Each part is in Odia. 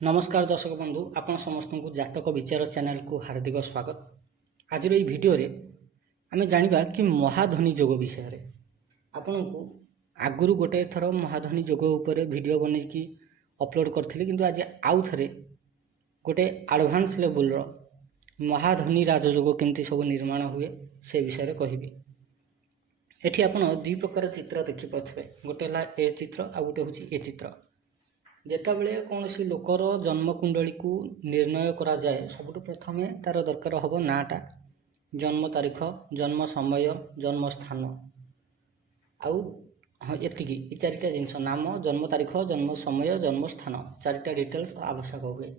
नमस्कार दर्शक बंधु आपण समस्त को जातक विचार चैनल को हार्दिक स्वागत। आज ये वीडियो रे आम जानिबा कि महाधनी जोग विषय आपण को आगुरु गोटे थर महाधनी जोग उपर वीडियो बने कि अपलोड करथिले किंतु आज आउ थरे गोटे एडवांस लेवल रो महाधनी राजयोग केमती सब निर्माण हुए से विषय कहबी। एठी आपण दुई प्रकार चित्र देखि पाथबे, गोटे ला ए चित्र आ गोटे होची ए चित्र। जेतबेले कौन सी लोकर जन्म कुंडली को निर्णय करा जाए सबुठ प्रथम तार दरकार हम नाटा, जन्म तारीख, जन्म समय, जन्म स्थान आउ हाँ ये चारिटा जिनस नाम, जन्म तारीख, जन्म समय, जन्म स्थान चारिटा डिटेल्स आवश्यक हुए।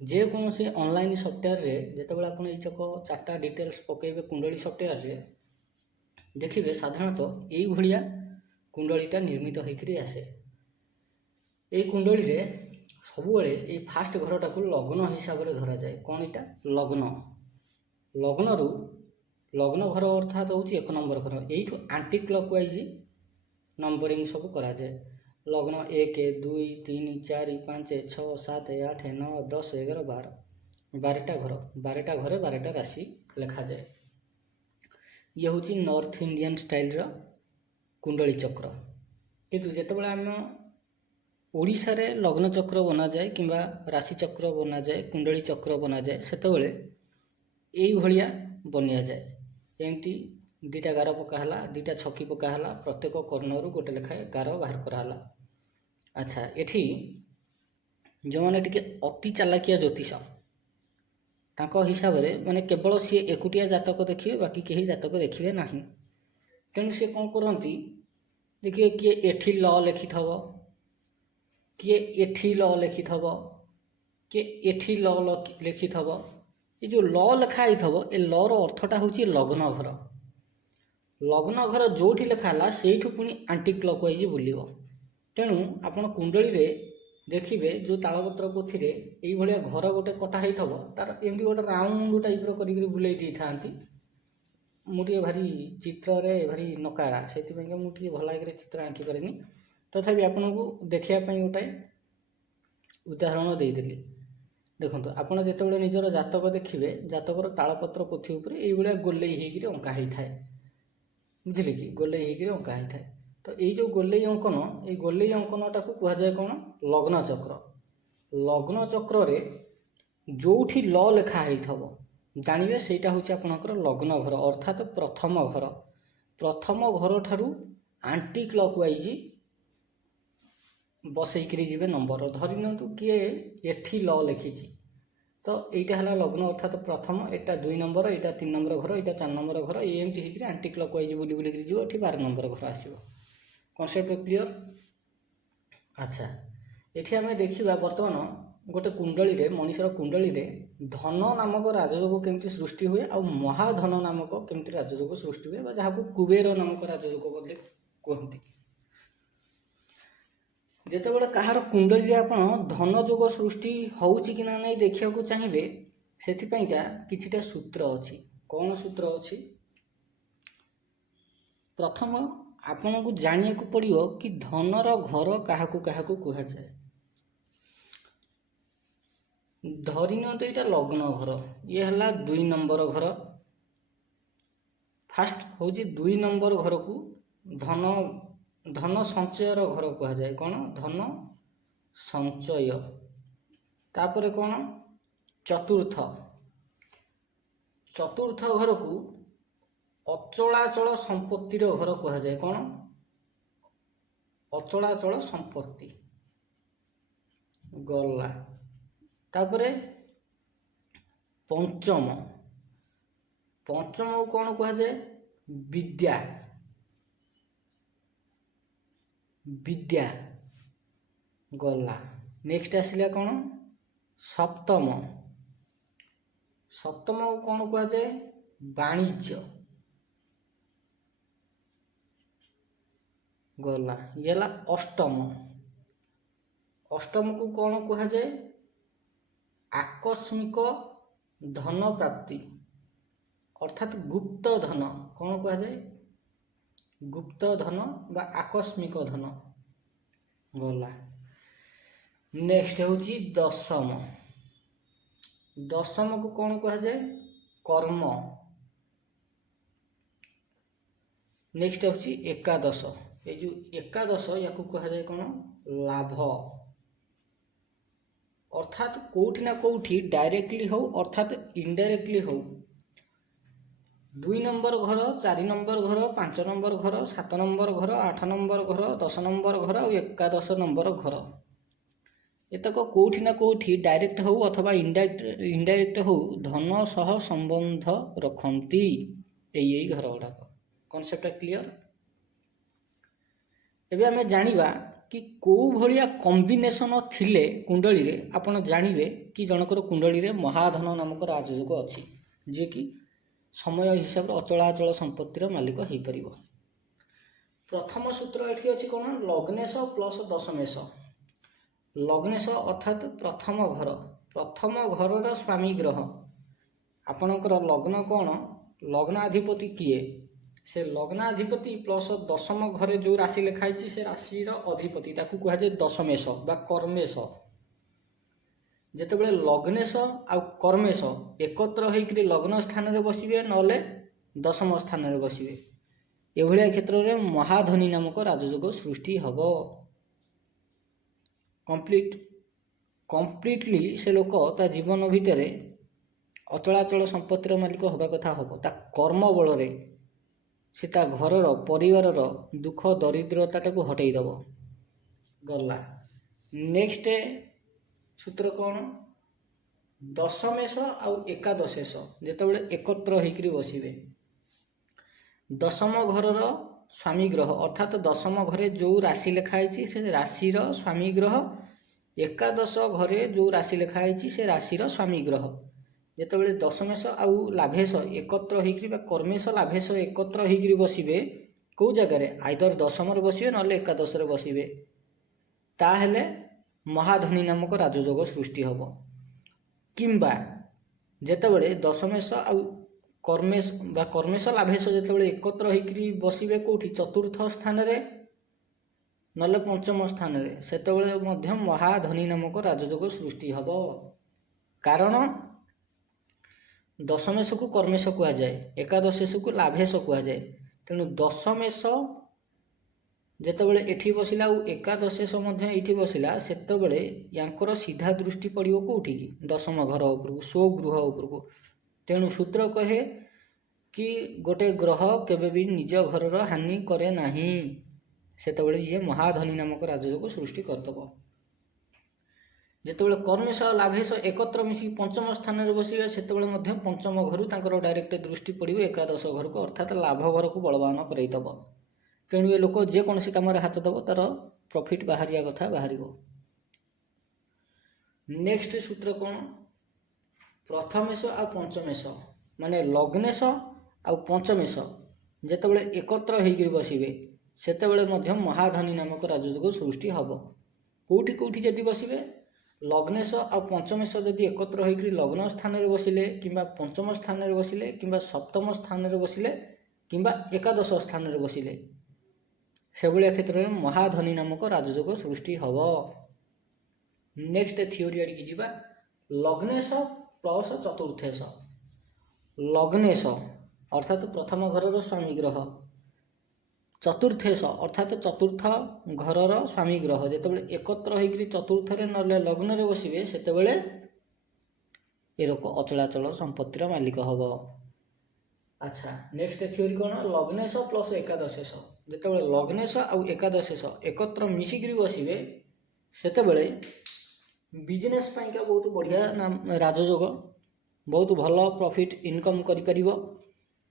जेकोसी ऑनलाइन सॉफ्टवेयर रे जेतबेले आपण ये चार्टा डिटेल्स पकेबे कुंडली सॉफ्टवेयर रे देखिए साधारणतः यही भाया कुंडलीटा निर्मित होकर आसे। ये कुंडली रे सबुबले ये फास्ट घरटा को लग्न हिसाब से धरा जाए। कौन इटा लग्न, लग्न रु लग्न घर अर्थात हूँ एक नंबर घर। यू आंटी क्लॉकवाइज नंबरिंग सब करा जाए। लग्न 1 2 3 4 5 6 7 8 9 10 11 12 12टा घर, 12टा घरे 12टा राशि लिखा जाए। ये हूँ नॉर्थ इंडियन स्टाइल रो कुंडली चक्र। किंतु जितेबाला आम ओडिशा रे लग्न चक्र बना जाए कि राशि चक्र बना जाए, कुंडली चक्र बना जाए, सेतबेले यही भाया बनिया जाए। एमती दीटा गार पकाला, दीटा छकी पकाला, प्रत्येक कर्णर गोटे लेखाए गार बाहर कराला। अच्छा, एठी जो मैंने टिके अति चालाकिया ज्योतिष तांको हिसाब रे माने केवल सी एकुटिया जातक देखिए, बाकी कहीं जातक देखिए ना। तेणु सी कौन करती देखिए किए एठी ल लिखि थव, किए एठी ल लिखि थव, किए एठी ल लिखि थव। ये जो ल लिखाई थव ए ल रो अर्थटा होची लग्न घर। लग्न घर जोठी लिखाला सेठू पुणी आंटी क्लॉकवाइज बुलिबो। तेणु आपण कुंडली रे देखिबे जो तालपत्र पोथी रे एई भलिया घर गोटे कटा हेई थव, तार एमती गोटे राउंड टाइप रो करी बुलेई दी थांती। मुझे भारी चित्र रे भारी नकारा से मुझे भल भाई चित्र आंकी पारे। तथापि आपन को देखापी गोटे उदाहरण देदेली। देखो आपड़ जिते निजर जातक देखिए, जातकर तालपत्र पोथी उपर ये गोले अंका होता है, बुझे कि गोले अंका होता है। तो ये जो गोले अंकन, ये गोले अंकनटा को कहुए कौन लग्न चक्र। लग्न चक्र रे जोठी ल लिखा होइथबो जानवे सेटा हूँ आपणकर लग्न घर अर्थात प्रथम घर। प्रथम घर ठारू आंटी क्लॉकवाइज बसईकरी जीवे नंबर। धरी नियंतु किए एठी ल लिखी तो यहीटा है लग्न अर्थात प्रथम, एटा 2 नंबर, एटा 3 नंबर घर, एटा 4 नंबर घर, एमती होकर आंटी क्लॉकवाइज बुली बुलिक जीव। ये 12 नंबर घर आसो। Concept clear? अच्छा, ये आम देखा बर्तमान गोटे कुंडली रे मनीषर कुंडली रे धन नामक राजयोग केमती सृष्टि हुए आ महाधन नामक केमती राजयोग सृष्टि हुए, जहाँ को कुबेर नामक राजयोग बोली कहती। जितेबाला कहार कुंडली आप धन जोग सृष्टि होउची कि ना नहीं देखा चाहिए, से किछिटा सूत्र अच्छी। कौन सूत्र अच्छी? प्रथम आपन को जानिया को पड़ियो कि धनर घर क्या कहुए। धरिन तो यहाँ लग्न घर, ये है 2 नंबर घर। फास्ट हूँ 2 नंबर घर को धन धन संचयर घर कहुए। कौन धन संचय। तापर कौन चतुर्थ, चतुर्थ घर को अचलाचल संपत्तिर घर कहुए। कौन अचलाचल संपत्ति गला। तापरे पंचम, पंचम को कौन कहुए विद्या, विद्या गला। नेक्स्ट आसला कौन सप्तम, सप्तम को कौन कहुए वाणिज्य गला। ये है अष्टम, अष्टम को कौन कहुए आकस्मिक धन प्राप्ति अर्थात गुप्त धन। कौन कहुए गुप्त धन बा आकस्मिक धन गला। नेक्स्ट होची दशम। दशम को कौन कह जाए? कर्म। नेक्स्ट होची एकादश। ये जो एकादश या कह जाए कौन? लाभ। अर्थात कोठी ना कोठी डायरेक्टली हो अर्थात इनडायरेक्टली हो 2 नंबर घर 4 नंबर घर 5 नंबर घर 7 नंबर घर 8 नंबर घर 10 नंबर घर और 11 नंबर घर एतक कोठी ना कोठी डायरेक्ट हो अथवा इनडायरेक्ट हो धन सह संबंध रखती यही घर गुड़ाक। Concept clear? एबे आमे जानिबा कि कौ भलिया कॉम्बिनेशन थिले कुंडली रे आपण जानिबे कि जनकर कुंडली रे महाधन नामक राजयोग अछि जे कि समय हिसाब रे अचलाचल संपत्तिर मालिक हो परिबो। प्रथम सूत्र एठी अछि कोन? लग्नेश प्लस दशमेश। लग्नेश अर्थात प्रथम घरर स्वामी ग्रह। आपणकर लग्न कौन? लग्नाधिपति किए? से लग्नाधिपति प्लस दशम घरे जो राशि लिखाई से राशि अधिपति ताकू कह जाए दशमेश बा कर्मेश। जेतेबेले लग्नेश आ कर्मेश एकत्र होकर लग्न स्थान रे बसिबे नले दशम स्थान रे बसिबे एभलिया क्षेत्र में महाधनी नामक राजयोग सृष्टि हब। कंप्लीटली से लोक ता जीवन भितर अचलाचल संपत्तिर मालिक हवा कथा हम ता कर्म बल रे से ता घरर परिवारर दुख दरिद्रता को हटईदेव। गला नेक्स्ट सूत्र कौन? दशमेश आउ एकादशेश जेतेबेले एकत्र होकर बसिबे दशम घरर स्वामी ग्रह अर्थात दशम घरे जो राशि लिखाई से राशिर स्वामी ग्रह एकादश घरे जो राशि लिखाई से राशिर स्वामी ग्रह जेतेबेले दशमेश आउ लाभेश एकत्र होकर कर्मेश लाभेश एकत्र होकर बसिबे कौ जगार आइदर दशम बसिबे नले एकादश बसिबे ताहेले महाधनी नामक राजयोग सृष्टि हब। किंबा जेतेबेले दशमेश आउ कर्मेश बा कर्मेश लाभेश जेतेबेले एकत्र होकर बसिबे कोठी चतुर्थ स्थान रे नले पंचम स्थान रे सेतेबेले मध्य महाधनी नामक राजयोग सृष्टि हब। कारण दशमेश को कर्मेश कह जाए एकादशेश को लाभेश कह जाए तेणु दशमेश जेतेबेले एठी बसिला और एकादशेश मध्य एठी बसिला सेतेबेले यांकर सीधा दृष्टि पड़िबो कोठी दशम घर उपरको स्वगृह उपरको। तेणु सूत्र कहे कि गोटे ग्रह केबे भी निज घरर हानि करे नाही सेतेबेले ये महाधनी नामक राजयोग सृष्टि करदब। जेतेबेले कर्मेश और लाभेश एकत्र मिसी पंचम स्थान रे बसिबे सेतेबेले मध्य पंचम घर तांकर डायरेक्ट दृष्टि पड़िबो एकादश घर को अर्थात लाभ घर को बलवान करईदब। तेणु ये लोक जेकोसी कम हाथ दब तार प्रॉफिट बाहरिया कथा बाहर। नेक्स्ट सूत्र कौन? प्रथमेश आ पंचमेश माने लग्नेश आ पंचमेश जेतेबेले एकत्र होकर बसिबे सेतेबेले मध्य महाधनी नामक राजयोग सृष्टि हब। कोठी कोठी जदि बसिबे लग्नेश आ पंचमेश जदि एकत्र होकर लग्न स्थान रे बसिले किंबा पंचम स्थान रे बसिले किंबा सप्तम स्थान रे बसिले किंबा एकादश स्थान रे बसिले से भाया क्षेत्र में महाधनी नामक राजयोग सृष्टि हब। नेक्स्ट थियोरी आड़िकी जीवा। लग्नेश प्लस चतुर्थेश। लग्नेश अर्थात प्रथम घरर स्वामी ग्रह चतुर्थेश अर्थात चतुर्थ घरर स्वामी ग्रह जेतेबेले एकत्र होकर चतुर्थ रे नले लग्न रे बसिबे सेतेबेले एरक अचलाचल संपत्तिर मालिक हब। अच्छा नेक्स्ट थियोरी कौन? लग्नेश प्लस एकादशेश जेतेबेले लग्नेश आउ एकादशेश एकत्र मिसिक बसिबे सेतेबेले बिजनेस पाइका बहुत बढ़िया नाम राजयोग बहुत भल प्रॉफिट इनकम करि परिबो।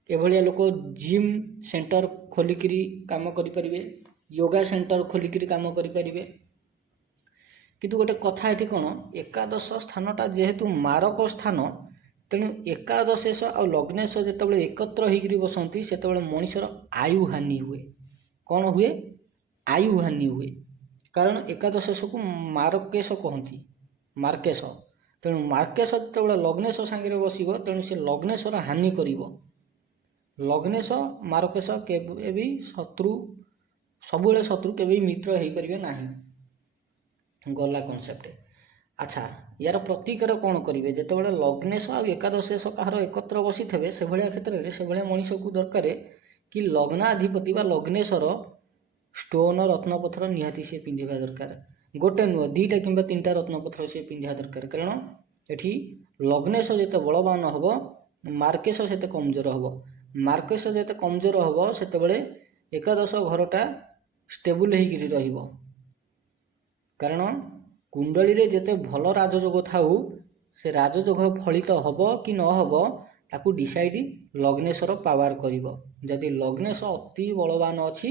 एभलिया लोक जिम सेंटर खोलिकी काम करें योगा सेंटर खोलिकी काम करें किंतु गोटे कथा ये कौन एकादश स्थानटा जेहेतु मारक स्थान तेणु एकादशेश आ लग्नेश जितेबाला एकत्र होकर बसती से मनीषर आयु हानि हुए। कौन हुए? आयु हानि हुए। कारण एकादशेश को मार्केश कहती मार्केश तेणु मार्केश जितेबाला लग्नेश सांगे बसब तेणु से लग्नेशर हानि कर लग्नेश मार्केश केबे भी शत्रु सबुले शत्रु केबे मित्र हो पारे ना। ଗଲା କନସେପ୍ଟ। ଆଚ୍ଛା, ୟାର ପ୍ରତିକାର କ'ଣ କରିବେ? ଯେତେବେଳେ ଲଗ୍ନେଶ ଆଉ ଏକାଦଶେଶ କାହାର ଏକତ୍ର ବସିଥିବେ ସେଭଳିଆ କ୍ଷେତ୍ରରେ ସେଭଳିଆ ମଣିଷକୁ ଦରକାର କି ଲଗ୍ନାଧିପତି ବା ଲଗ୍ନେଶର ଷ୍ଟୋନ୍ ରତ୍ନପଥର ନିହାତି ସିଏ ପିନ୍ଧିବା ଦରକାର। ଗୋଟେ ନୁହଁ, 2ଟା କିମ୍ବା 3ଟା ରତ୍ନପଥର ସିଏ ପିନ୍ଧିବା ଦରକାର। କାରଣ ଏଠି ଲଗ୍ନେଶ ଯେତେ ବଳବାନ ହେବ ମାର୍କେଶ ସେତେ କମଜୋର ହେବ। ମାର୍କେଶ ଯେତେ କମଜୋର ହେବ ସେତେବେଳେ ଏକାଦଶ ଘରଟା ଷ୍ଟେବୁଲ୍ ହେଇକିରି ରହିବ। କାରଣ କୁଣ୍ଡଳୀରେ ଯେତେ ଭଲ ରାଜଯୋଗ ଥାଉ ସେ ରାଜଯୋଗ ଫଳିତ ହେବ କି ନ ହେବ ତାକୁ ଡିସାଇଡ଼ ଲଗ୍ନେଶର ପାୱାର କରିବ। ଯଦି ଲଗ୍ନେଶ ଅତି ବଳବାନ ଅଛି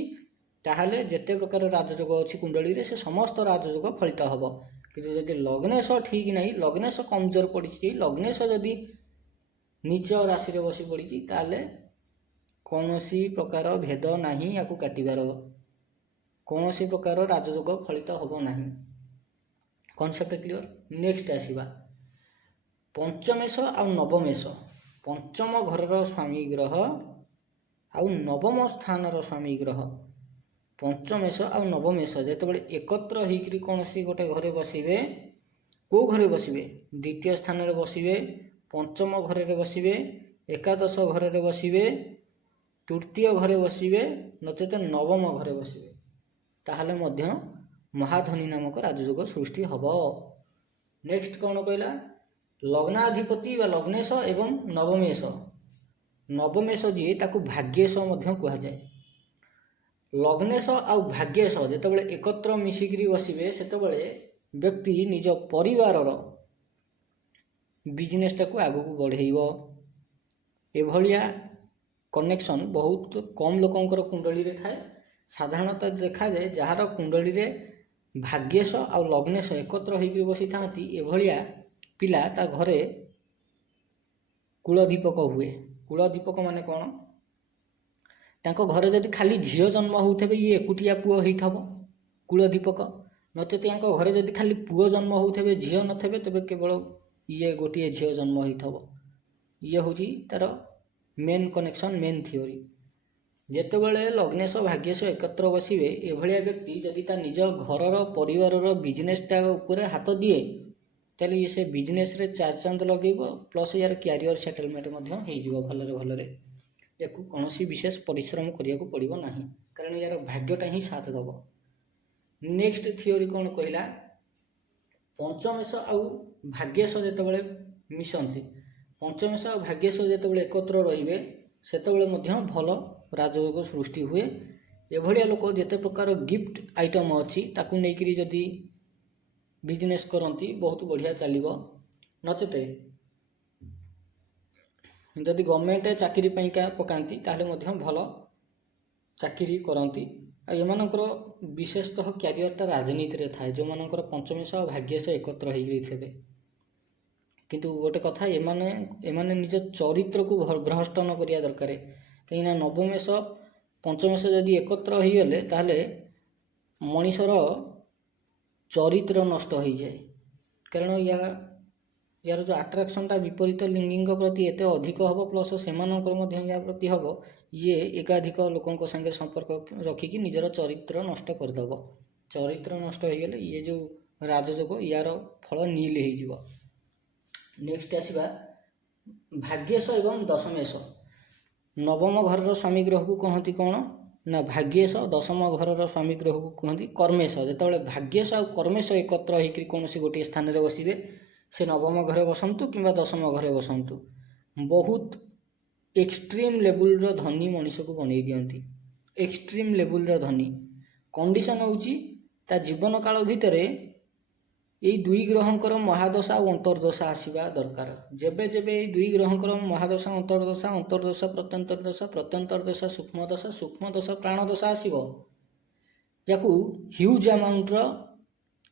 ତାହେଲେ ଯେତେ ପ୍ରକାର ରାଜଯୋଗ ଅଛି କୁଣ୍ଡଳୀରେ ସେ ସମସ୍ତ ରାଜଯୋଗ ଫଳିତ ହେବ। କିନ୍ତୁ ଯଦି ଲଗ୍ନେଶ ଠିକ୍ ନାହିଁ, ଲଗ୍ନେଶ କମଜୋର ପଡ଼ିଛି, ଲଗ୍ନେଶ ଯଦି ନିଚ ରାଶିରେ ବସି ପଡ଼ିଛି ତାହେଲେ କୌଣସି ପ୍ରକାର ଭେଦ ନାହିଁ ୟାକୁ କାଟିବାର, କୌଣସି ପ୍ରକାର ରାଜଯୋଗ ଫଳିତ ହେବ ନାହିଁ। Concept clear. ନେକ୍ସଟ ଆସିବା ପଞ୍ଚମେଶ ଆଉ ନବମେଶ। ପଞ୍ଚମ ଘରର ସ୍ୱାମୀ ଗ୍ରହ ଆଉ ନବମ ସ୍ଥାନର ସ୍ୱାମୀ ଗ୍ରହ। ପଞ୍ଚମେଶ ଆଉ ନବମେଶ ଯେତେବେଳେ ଏକତ୍ର ହେଇକରି କୌଣସି ଗୋଟେ ଘରେ ବସିବେ, କେଉଁ ଘରେ ବସିବେ? ଦ୍ୱିତୀୟ ସ୍ଥାନରେ ବସିବେ, ପଞ୍ଚମ ଘରରେ ବସିବେ, ଏକାଦଶ ଘରରେ ବସିବେ, ତୃତୀୟ ଘରେ ବସିବେ, ନଚେତ ନବମ ଘରେ ବସିବେ, ତାହେଲେ ମଧ୍ୟ ମହାଧନୀ ନାମକ ରାଜଯୋଗ ସୃଷ୍ଟି ହେବ। ନେକ୍ସଟ କ'ଣ କହିଲା? ଲଗ୍ନାଧିପତି ବା ଲଗ୍ନେଶ ଏବଂ ନବମେଶ। ନବମେଶ ଯିଏ ତାକୁ ଭାଗ୍ୟେଶ ମଧ୍ୟ କୁହାଯାଏ। ଲଗ୍ନେଶ ଆଉ ଭାଗ୍ୟେଶ ଯେତେବେଳେ ଏକତ୍ର ମିଶିକିରି ବସିବେ ସେତେବେଳେ ବ୍ୟକ୍ତି ନିଜ ପରିବାରର ବିଜନେସଟାକୁ ଆଗକୁ ବଢ଼େଇବ। ଏଭଳିଆ କନେକ୍ସନ୍ ବହୁତ କମ୍ ଲୋକଙ୍କର କୁଣ୍ଡଳୀରେ ଥାଏ। ସାଧାରଣତଃ ଦେଖାଯାଏ ଯାହାର କୁଣ୍ଡଳୀରେ ଭାଗ୍ୟେଶ ଆଉ ଲଗ୍ନେଶ ଏକତ୍ର ହେଇକରି ବସିଥାନ୍ତି ଏଭଳିଆ ପିଲା ତା ଘରେ କୁଳଦୀପକ ହୁଏ। କୁଳଦୀପକ ମାନେ କ'ଣ? ତାଙ୍କ ଘରେ ଯଦି ଖାଲି ଝିଅ ଜନ୍ମ ହେଉଥିବେ ଇଏ ଏକୁଟିଆ ପୁଅ ହେଇଥିବ କୁଳଦୀପକ, ନଚେତ ତାଙ୍କ ଘରେ ଯଦି ଖାଲି ପୁଅ ଜନ୍ମ ହେଉଥିବେ ଝିଅ ନଥିବେ ତେବେ କେବଳ ଇଏ ଗୋଟିଏ ଝିଅ ଜନ୍ମ ହେଇଥିବ। ଇଏ ହେଉଛି ତା'ର ମେନ୍ କନେକ୍ସନ୍, ମେନ୍ ଥିଓରି। ଯେତେବେଳେ ଲଗ୍ନେଶ ଭାଗ୍ୟେଶ ଏକତ୍ର ବସିବେ ଏଭଳିଆ ବ୍ୟକ୍ତି ଯଦି ତା ନିଜ ଘରର ପରିବାରର ବିଜନେସଟା ଉପରେ ହାତ ଦିଏ ତାହେଲେ ଇଏ ସେ ବିଜନେସରେ ଚାରି ଚାନ୍ଦ ଲଗେଇବ, ପ୍ଲସ୍ ୟାର କ୍ୟାରିୟର ସେଟଲମେଣ୍ଟ ମଧ୍ୟ ହେଇଯିବ ଭଲରେ। ୟାକୁ କୌଣସି ବିଶେଷ ପରିଶ୍ରମ କରିବାକୁ ପଡ଼ିବ ନାହିଁ, କାରଣ ୟାର ଭାଗ୍ୟଟା ହିଁ ସାଥ ଦେବ। ନେକ୍ସଟ ଥିଓରି କ'ଣ କହିଲା? ପଞ୍ଚମେଶ ଆଉ ଭାଗ୍ୟେଶ ଯେତେବେଳେ ମିଶନ୍ତି, ପଞ୍ଚମେଶ ଆଉ ଭାଗ୍ୟେଶ ଯେତେବେଳେ ଏକତ୍ର ରହିବେ ସେତେବେଳେ ମଧ୍ୟ ଭଲ ରାଜଯୋଗ ସୃଷ୍ଟି ହୁଏ। ଏଭଳିଆ ଲୋକ ଯେତେ ପ୍ରକାର ଗିଫ୍ଟ ଆଇଟମ୍ ଅଛି ତାକୁ ନେଇକରି ଯଦି ବିଜନେସ୍ କରନ୍ତି ବହୁତ ବଢ଼ିଆ ଚାଲିବ। ନଚେତ ଯଦି ଗଭର୍ଣ୍ଣମେଣ୍ଟ ଚାକିରି ପାଇଁକା ପକାନ୍ତି ତାହେଲେ ମଧ୍ୟ ଭଲ ଚାକିରି କରନ୍ତି। ଆଉ ଏମାନଙ୍କର ବିଶେଷତଃ କ୍ୟାରିୟରଟା ରାଜନୀତିରେ ଥାଏ, ଯେଉଁମାନଙ୍କର ପଞ୍ଚମେଶ ଆଉ ଭାଗ୍ୟେଶ ଏକତ୍ର ହେଇକରି ଥିବେ। କିନ୍ତୁ ଗୋଟେ କଥା, ଏମାନେ ନିଜ ଚରିତ୍ରକୁ ଭ୍ରଷ୍ଟ ନ କରିବା ଦରକାର। କାହିଁକିନା ନବମେଶ ପଞ୍ଚମେଶ ଯଦି ଏକତ୍ର ହେଇଗଲେ ତାହେଲେ ମଣିଷର ଚରିତ୍ର ନଷ୍ଟ ହୋଇଯାଏ। କାରଣ ୟାର ଯେଉଁ ଆଟ୍ରାକ୍ସନଟା ବିପରୀତ ଲିଙ୍ଗୀଙ୍କ ପ୍ରତି ଏତେ ଅଧିକ ହେବ, ପ୍ଲସ୍ ସେମାନଙ୍କର ମଧ୍ୟ ୟା ପ୍ରତି ହେବ, ଇଏ ଏକାଧିକ ଲୋକଙ୍କ ସାଙ୍ଗରେ ସମ୍ପର୍କ ରଖିକି ନିଜର ଚରିତ୍ର ନଷ୍ଟ କରିଦେବ। ଚରିତ୍ର ନଷ୍ଟ ହୋଇଗଲେ ଇଏ ଯେଉଁ ରାଜଯୋଗ ୟାର ଫଳ ନିଲ୍ ହେଇଯିବ। ନେକ୍ସଟ ଆସିବା ଭାଗ୍ୟେଶ ଏବଂ ଦଶମେଶ। ନବମ ଘରର ସ୍ୱାମୀ ଗ୍ରହକୁ କହନ୍ତି କ'ଣ ନା ଭାଗ୍ୟେଶ, ଦଶମ ଘରର ସ୍ୱାମୀ ଗ୍ରହକୁ କୁହନ୍ତି କର୍ମେଶ। ଯେତେବେଳେ ଭାଗ୍ୟେଶ ଆଉ କର୍ମେଶ ଏକତ୍ର ହେଇକରି କୌଣସି ଗୋଟିଏ ସ୍ଥାନରେ ବସିବେ, ସେ ନବମ ଘରେ ବସନ୍ତୁ କିମ୍ବା ଦଶମ ଘରେ ବସନ୍ତୁ, ବହୁତ ଏକ୍ସଟ୍ରିମ୍ ଲେବୁଲର ଧନୀ ମଣିଷକୁ ବନେଇ ଦିଅନ୍ତି। ଏକ୍ସଟ୍ରିମ୍ ଲେବୁଲର ଧନୀ କଣ୍ଡିସନ୍ ହେଉଛି ତା ଜୀବନ କାଳ ଭିତରେ ଏଇ ଦୁଇ ଗ୍ରହଙ୍କର ମହାଦଶା ଆଉ ଅନ୍ତର୍ଦଶା ଆସିବା ଦରକାର। ଯେବେ ଏଇ ଦୁଇ ଗ୍ରହଙ୍କର ମହାଦଶା ଅନ୍ତର୍ଦଶା ପ୍ରତ୍ୟନ୍ତର ଦଶା ସୂକ୍ଷ୍ମ ଦଶା ପ୍ରାଣଦଶା ଆସିବ, ଯାକୁ ହ୍ୟୁଜ୍ ଆମାଉଣ୍ଟର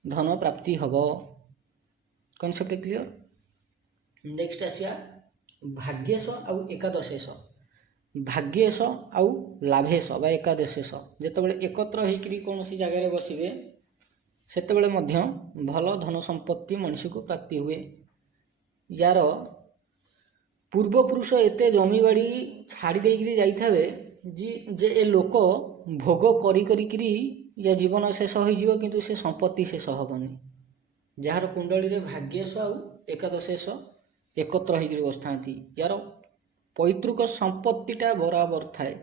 ଧନ ପ୍ରାପ୍ତି ହେବ। Concept clear. ନେକ୍ସଟ ଆସିବା ଭାଗ୍ୟେଶ ଆଉ ଏକାଦଶେଶ। ଭାଗ୍ୟେଶ ଆଉ ଲାଭେଶ ବା ଏକାଦଶେଶ ଯେତେବେଳେ ଏକତ୍ର ହେଇକରି କୌଣସି ଜାଗାରେ ବସିବେ ସେତେବେଳେ ମଧ୍ୟ ଭଲ ଧନ ସମ୍ପତ୍ତି ମଣିଷକୁ ପ୍ରାପ୍ତି ହୁଏ। ୟାର ପୂର୍ବପୁରୁଷ ଏତେ ଜମିବାଡ଼ି ଛାଡ଼ି ଦେଇକରି ଯାଇଥାବେ ଯେ ଏ ଲୋକ ଭୋଗ କରିକିରି ୟା ଜୀବନ ଶେଷ ହୋଇଯିବ, କିନ୍ତୁ ସେ ସମ୍ପତ୍ତି ଶେଷ ହେବନି। ଯାହାର କୁଣ୍ଡଳୀରେ ଭାଗ୍ୟେଶ ଆଉ ଏକାଦଶେଶ ଏକତ୍ର ହେଇକିରି ବସିଥାନ୍ତି, ଯାହାର ପୈତୃକ ସମ୍ପତ୍ତିଟା ବରାବର ଥାଏ।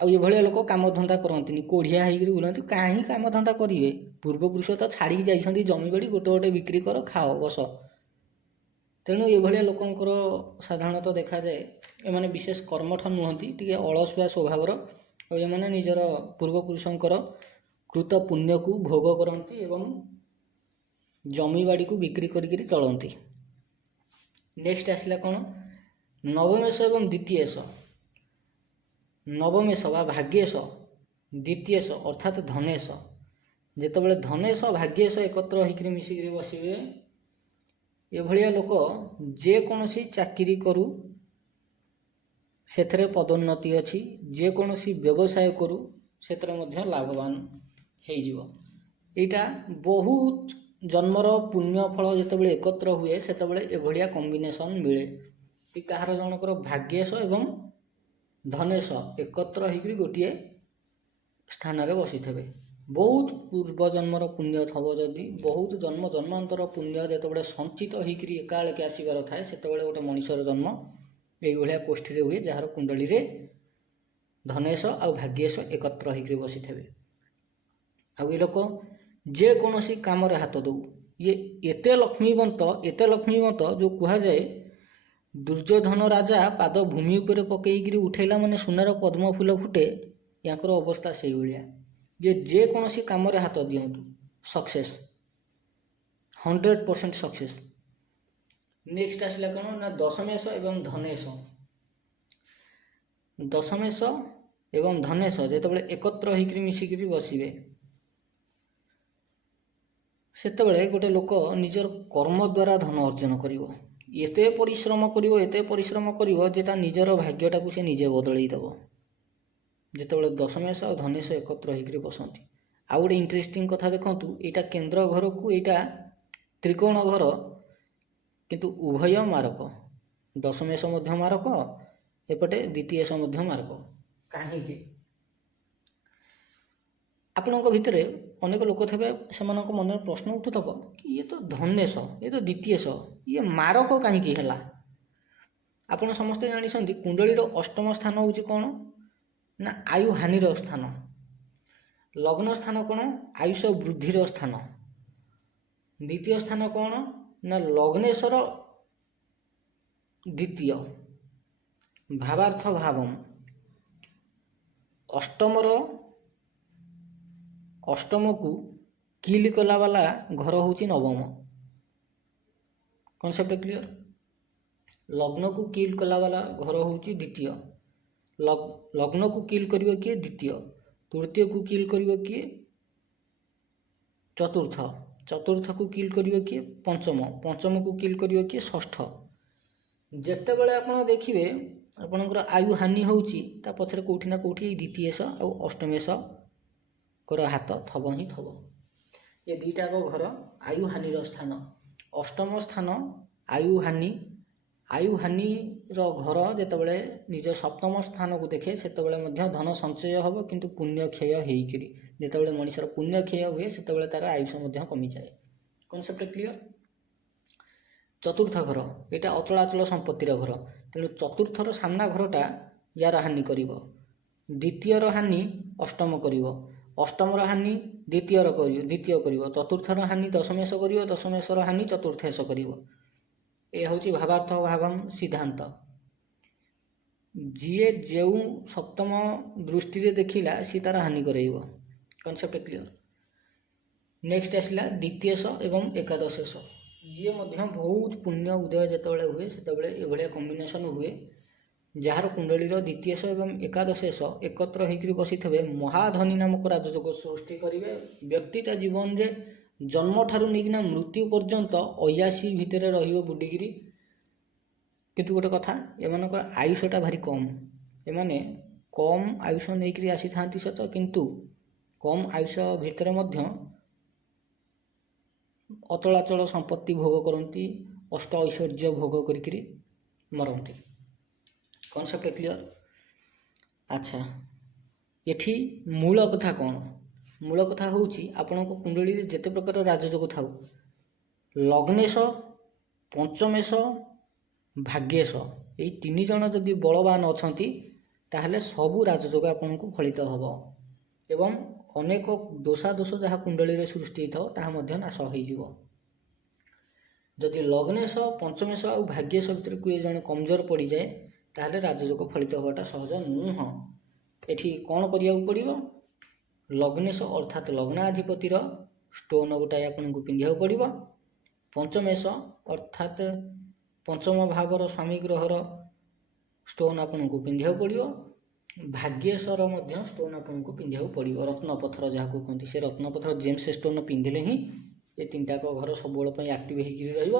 ଆଉ ଏଭଳିଆ ଲୋକ କାମଧନ୍ଦା କରନ୍ତିନି, କୋଢ଼ିଆ ହେଇକିରି ବୁଲନ୍ତି। କାହିଁ କାମଧନ୍ଦା କରିବେ? ପୂର୍ବପୁରୁଷ ତ ଛାଡ଼ିକି ଯାଇଛନ୍ତି ଜମିବାଡ଼ି, ଗୋଟେ ଗୋଟେ ବିକ୍ରି କର, ଖାଅ, ବସ। ତେଣୁ ଏଭଳିଆ ଲୋକଙ୍କର ସାଧାରଣତଃ ଦେଖାଯାଏ ଏମାନେ ବିଶେଷ କର୍ମଠ ନୁହନ୍ତି, ଟିକେ ଅଳସୁଆ ସ୍ୱଭାବର। ଆଉ ଏମାନେ ନିଜର ପୂର୍ବପୁରୁଷଙ୍କର କୃତ ପୁଣ୍ୟକୁ ଭୋଗ କରନ୍ତି ଏବଂ ଜମିବାଡ଼ିକୁ ବିକ୍ରି କରିକିରି ଚଳନ୍ତି। ନେକ୍ସଟ ଆସିଲା କ'ଣ? ନବମେଷ ଏବଂ ଦ୍ୱିତୀୟେଶ। ନବମେଷ ବା ଭାଗ୍ୟେଶ, ଦ୍ୱିତୀୟେଶ ଅର୍ଥାତ୍ ଧନେଶ। ଯେତେବେଳେ ଧନେଶ ଭାଗ୍ୟେଶ ଏକତ୍ର ହେଇକିରି ମିଶିକିରି ବସିବେ, ଏଭଳିଆ ଲୋକ ଯେକୌଣସି ଚାକିରି କରୁ ସେଥିରେ ପଦୋନ୍ନତି ଅଛି, ଯେକୌଣସି ବ୍ୟବସାୟ କରୁ ସେଥିରେ ମଧ୍ୟ ଲାଭବାନ ହେଇଯିବ। ଏଇଟା ବହୁତ ଜନ୍ମର ପୁଣ୍ୟ ଫଳ ଯେତେବେଳେ ଏକତ୍ର ହୁଏ ସେତେବେଳେ ଏଭଳିଆ କମ୍ବିନେସନ୍ ମିଳେ। କାହାର ଜଣଙ୍କର ଭାଗ୍ୟେଶ ଏବଂ ଧନେଶ ଏକତ୍ର ହେଇକରି ଗୋଟିଏ ସ୍ଥାନରେ ବସିଥିବେ। ବହୁତ ପୂର୍ବ ଜନ୍ମର ପୁଣ୍ୟ ଥବ, ଯଦି ବହୁତ ଜନ୍ମାନ୍ତର ପୁଣ୍ୟ ଯେତେବେଳେ ସଞ୍ଚିତ ହେଇକରି ଏକାବେଳକେ ଆସିବାର ଥାଏ, ସେତେବେଳେ ଗୋଟେ ମଣିଷର ଜନ୍ମ ଏଇଭଳିଆ କୋଷ୍ଠୀରେ ହୁଏ, ଯାହାର କୁଣ୍ଡଳୀରେ ଧନେଶ ଆଉ ଭାଗ୍ୟେଶ ଏକତ୍ର ହେଇକରି ବସିଥିବେ। ଆଉ ଏ ଲୋକ ଯେକୌଣସି କାମରେ ହାତ ଦେଉ, ଇଏ ଏତେ ଲକ୍ଷ୍ମୀବନ୍ତ ଯେଉଁ କୁହାଯାଏ, ଦୁର୍ଯ୍ୟୋଧନ ରାଜା ପାଦ ଭୂମି ଉପରେ ପକେଇକିରି ଉଠେଇଲା ମାନେ ସୁନାର ପଦ୍ମ ଫୁଲ ଫୁଟେ, ୟାଙ୍କର ଅବସ୍ଥା ସେଇଭଳିଆ। ଇଏ ଯେକୌଣସି କାମରେ ହାତ ଦିଅନ୍ତୁ ସକ୍ସେସ୍, 100% ସକ୍ସେସ୍। ନେକ୍ସଟ ଆସିଲା କ'ଣ ନା ଦଶମେଷ ଏବଂ ଧନେଶ। ଦଶମେଷ ଏବଂ ଧନେଶ ଯେତେବେଳେ ଏକତ୍ର ହେଇକରି ମିଶିକିରି ବସିବେ, ସେତେବେଳେ ଗୋଟେ ଲୋକ ନିଜର କର୍ମ ଦ୍ୱାରା ଧନ ଅର୍ଜନ କରିବ। ଏତେ ପରିଶ୍ରମ କରିବ ଯେ ତା ନିଜର ଭାଗ୍ୟଟାକୁ ସେ ନିଜେ ବଦଳେଇ ଦେବ, ଯେତେବେଳେ ଦଶମେଷ ଆଉ ଧନେଶ ଏକତ୍ର ହେଇକରି ବସନ୍ତି। ଆଉ ଗୋଟେ ଇଣ୍ଟରେଷ୍ଟିଂ କଥା ଦେଖନ୍ତୁ, ଏଇଟା କେନ୍ଦ୍ର ଘରକୁ ଏଇଟା ତ୍ରିକୋଣ ଘର, କିନ୍ତୁ ଉଭୟ ମାରକ। ଦଶମେଷ ମଧ୍ୟ ମାରକ, ଏପଟେ ଦ୍ୱିତୀୟେଷ ମଧ୍ୟ ମାରକ। କାହିଁକି? ଆପଣଙ୍କ ଭିତରେ ଅନେକ ଲୋକ ଥିବେ, ସେମାନଙ୍କ ମନରେ ପ୍ରଶ୍ନ ଉଠୁଥିବ କି ଇଏ ତ ଧନେଶ, ଇଏ ତ ଦ୍ୱିତୀୟେଷ, ଇଏ ମାରକ କାହିଁକି ହେଲା? ଆପଣ ସମସ୍ତେ ଜାଣିଛନ୍ତି କୁଣ୍ଡଳୀର ଅଷ୍ଟମ ସ୍ଥାନ ହେଉଛି କ'ଣ ନା ଆୟୁ ହାନିର ସ୍ଥାନ। ଲଗ୍ନ ସ୍ଥାନ କ'ଣ? ଆୟୁଷ ବୃଦ୍ଧିର ସ୍ଥାନ। ଦ୍ୱିତୀୟ ସ୍ଥାନ କ'ଣ ନା ଲଗ୍ନେଶ୍ୱର ଦ୍ୱିତୀୟ, ଭାବାର୍ଥ ଭାବମ୍। ଅଷ୍ଟମକୁ କିଲ୍ କଲା ବାଲା ଘର ହେଉଛି ନବମ। Concept clear? ଲଗ୍ନକୁ କିଲ୍ କଲା ବାଲା ଘର ହେଉଛି ଦ୍ୱିତୀୟ। ଲଗ୍ନକୁ କିଲ୍ କରିବ କିଏ? ଦ୍ୱିତୀୟ। ତୃତୀୟକୁ କିଲ୍ କରିବ କିଏ? ଚତୁର୍ଥ। ଚତୁର୍ଥକୁ କିଲ୍ କରିବ କିଏ? ପଞ୍ଚମ। ପଞ୍ଚମକୁ କିଲ୍ କରିବ କିଏ? ଷଷ୍ଠ। ଯେତେବେଳେ ଆପଣ ଦେଖିବେ ଆପଣଙ୍କର ଆୟୁ ହାନି ହେଉଛି, ତା ପଛରେ କେଉଁଠି ନା କେଉଁଠି ଏଇ ଦ୍ୱିତୀୟେଷ ଆଉ ଅଷ୍ଟମେଷଙ୍କର ହାତ ଥବ ହିଁ ଥବ। ଏ ଦୁଇଟାକ ଘର ଆୟୁ ହାନିର ସ୍ଥାନ। ଅଷ୍ଟମ ସ୍ଥାନ ଆୟୁ ହାନିର ଘର ଯେତେବେଳେ ନିଜ ସପ୍ତମ ସ୍ଥାନକୁ ଦେଖେ, ସେତେବେଳେ ମଧ୍ୟ ଧନ ସଞ୍ଚୟ ହେବ, କିନ୍ତୁ ପୁଣ୍ୟ କ୍ଷୟ ହେଇକିରି। ଯେତେବେଳେ ମଣିଷର ପୁଣ୍ୟ କ୍ଷୟ ହୁଏ, ସେତେବେଳେ ତାର ଆୟୁଷ ମଧ୍ୟ କମିଯାଏ। Concept clear? ଚତୁର୍ଥ ଘର, ଏଇଟା ଅଚଳାଚଳ ସମ୍ପତ୍ତିର ଘର, ତେଣୁ ଚତୁର୍ଥର ସାମ୍ନା ଘରଟା ୟାର ହାନି କରିବ। ଦ୍ୱିତୀୟର ହାନି ଅଷ୍ଟମ କରିବ, ଅଷ୍ଟମର ହାନି ଦ୍ୱିତୀୟ କରିବ, ଚତୁର୍ଥର ହାନି ଦଶମେଷ କରିବ, ଦଶମେଷର ହାନି ଚତୁର୍ଥେଷ କରିବ। ଏ ହେଉଛି ଭାବାର୍ଥ ଭାବମ୍ ସିଦ୍ଧାନ୍ତ। ଯିଏ ଯେଉଁ ସପ୍ତମ ଦୃଷ୍ଟିରେ ଦେଖିଲା ସିଏ ତାର ହାନି କରେଇବ। Concept clear? ନେକ୍ସଟ ଆସିଲା ଦ୍ୱିତୀୟେଷ ଏବଂ ଏକାଦଶେଷ। ଇଏ ମଧ୍ୟ ବହୁତ ପୁଣ୍ୟ ଉଦୟ ଯେତେବେଳେ ହୁଏ, ସେତେବେଳେ ଏଭଳିଆ କମ୍ବିନେସନ୍ ହୁଏ। ଯାହାର କୁଣ୍ଡଳୀର ଦ୍ୱିତୀୟେଷ ଏବଂ ଏକାଦଶେଷ ଏକତ୍ର ହେଇକରି ବସିଥିବେ, ମହାଧନୀ ନାମକ ରାଜଯୋଗ ସୃଷ୍ଟି କରିବେ। ବ୍ୟକ୍ତି ତା ଜୀବନରେ ଜନ୍ମଠାରୁ ନେଇକିନା ମୃତ୍ୟୁ ପର୍ଯ୍ୟନ୍ତ 82 ଭିତରେ ରହିବ ବୁଡ଼ିକିରି। କିନ୍ତୁ ଗୋଟେ କଥା, ଏମାନଙ୍କର ଆୟୁଷଟା ଭାରି କମ୍। ଏମାନେ କମ୍ ଆୟୁଷ ନେଇକରି ଆସିଥାନ୍ତି ସତ, କିନ୍ତୁ କମ୍ ଆୟୁଷ ଭିତରେ ମଧ୍ୟ ଅଚଳାଚଳ ସମ୍ପତ୍ତି ଭୋଗ କରନ୍ତି, ଅଷ୍ଟ ଐଶ୍ୱର୍ଯ୍ୟ ଭୋଗ କରିକିରି ମରନ୍ତି। Concept clear? ଆଚ୍ଛା, ଏଠି ମୂଳ କଥା କ'ଣ? ମୂଳ କଥା ହେଉଛି ଆପଣଙ୍କ କୁଣ୍ଡଳୀରେ ଯେତେ ପ୍ରକାର ରାଜଯୋଗ ଥାଉ, ଲଗ୍ନେଶ, ପଞ୍ଚମେଶ, ଭାଗ୍ୟେଶ ଏଇ 3 ଜଣ ଯଦି ବଳବାନ ଅଛନ୍ତି ତାହେଲେ ସବୁ ରାଜଯୋଗ ଆପଣଙ୍କୁ ଫଳିତ ହେବ ଏବଂ ଅନେକ ଦୋଷ ଯାହା କୁଣ୍ଡଳୀରେ ସୃଷ୍ଟି ହୋଇଥାଉ ତାହା ମଧ୍ୟ ନାଶ ହୋଇଯିବ। ଯଦି ଲଗ୍ନେଶ, ପଞ୍ଚମେଶ ଆଉ ଭାଗ୍ୟେଶ ଭିତରେ କିଏ ଜଣେ କମଜୋର ପଡ଼ିଯାଏ ତାହେଲେ ରାଜଯୋଗ ଫଳିତ ହେବାଟା ସହଜ ନୁହଁ। ଏଠି କ'ଣ କରିବାକୁ ପଡ଼ିବ? ଲଗ୍ନେଶ ଅର୍ଥାତ୍ ଲଗ୍ନାଧିପତିର ଷ୍ଟୋନ୍ ଗୋଟାଏ ଆପଣଙ୍କୁ ପିନ୍ଧିବାକୁ ପଡ଼ିବ। ପଞ୍ଚମେଶ ଅର୍ଥାତ୍ ପଞ୍ଚମ ଭାବର ସ୍ୱାମୀ ଗ୍ରହର ଷ୍ଟୋନ୍ ଆପଣଙ୍କୁ ପିନ୍ଧିବାକୁ ପଡ଼ିବ। ଭାଗ୍ୟେଶର ମଧ୍ୟ ଷ୍ଟୋନ୍ ଆପଣଙ୍କୁ ପିନ୍ଧିବାକୁ ପଡ଼ିବ। ରତ୍ନପଥର ଯାହାକୁ କୁହନ୍ତି, ସେ ରତ୍ନପଥର ଜେମ୍ସ ଷ୍ଟୋନ୍ ପିନ୍ଧିଲେ ହିଁ ଏ 3ଟାକ ଘର ସବୁବେଳ ପାଇଁ ଆକ୍ଟିଭ୍ ହେଇକିରି ରହିବ।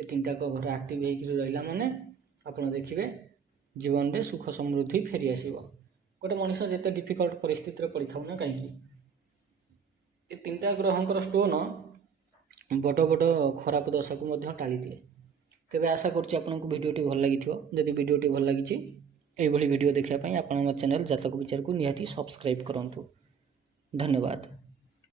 ଏ 3ଟାକ ଘର ଆକ୍ଟିଭ୍ ହେଇକିରି ରହିଲା ମାନେ ଆପଣ ଦେଖିବେ ଜୀବନରେ ସୁଖ ସମୃଦ୍ଧି ଫେରିଆସିବ। ଗୋଟେ ମଣିଷ ଯେତେ ଡିଫିକଲ୍ଟ ପରିସ୍ଥିତିରେ ପଡ଼ିଥାଉ ନା କାହିଁକି, ଏ 3ଟା ଗ୍ରହଙ୍କର ଷ୍ଟୋନ୍ ବଡ଼ ବଡ଼ ଖରାପ ଦଶାକୁ ମଧ୍ୟ ଟାଳିଦିଏ। ତେବେ ଆଶା କରୁଛି ଆପଣଙ୍କୁ ଭିଡ଼ିଓଟି ଭଲ ଲାଗିଥିବ। ଯଦି ଭିଡ଼ିଓଟି ଭଲ ଲାଗିଛି ଏଇଭଳି ଭିଡ଼ିଓ ଦେଖିବା ପାଇଁ ଆପଣ ଆମ ଚ୍ୟାନେଲ୍ ଜାତକ ବିଚାରକୁ ନିହାତି ସବସ୍କ୍ରାଇବ୍ କରନ୍ତୁ। ଧନ୍ୟବାଦ।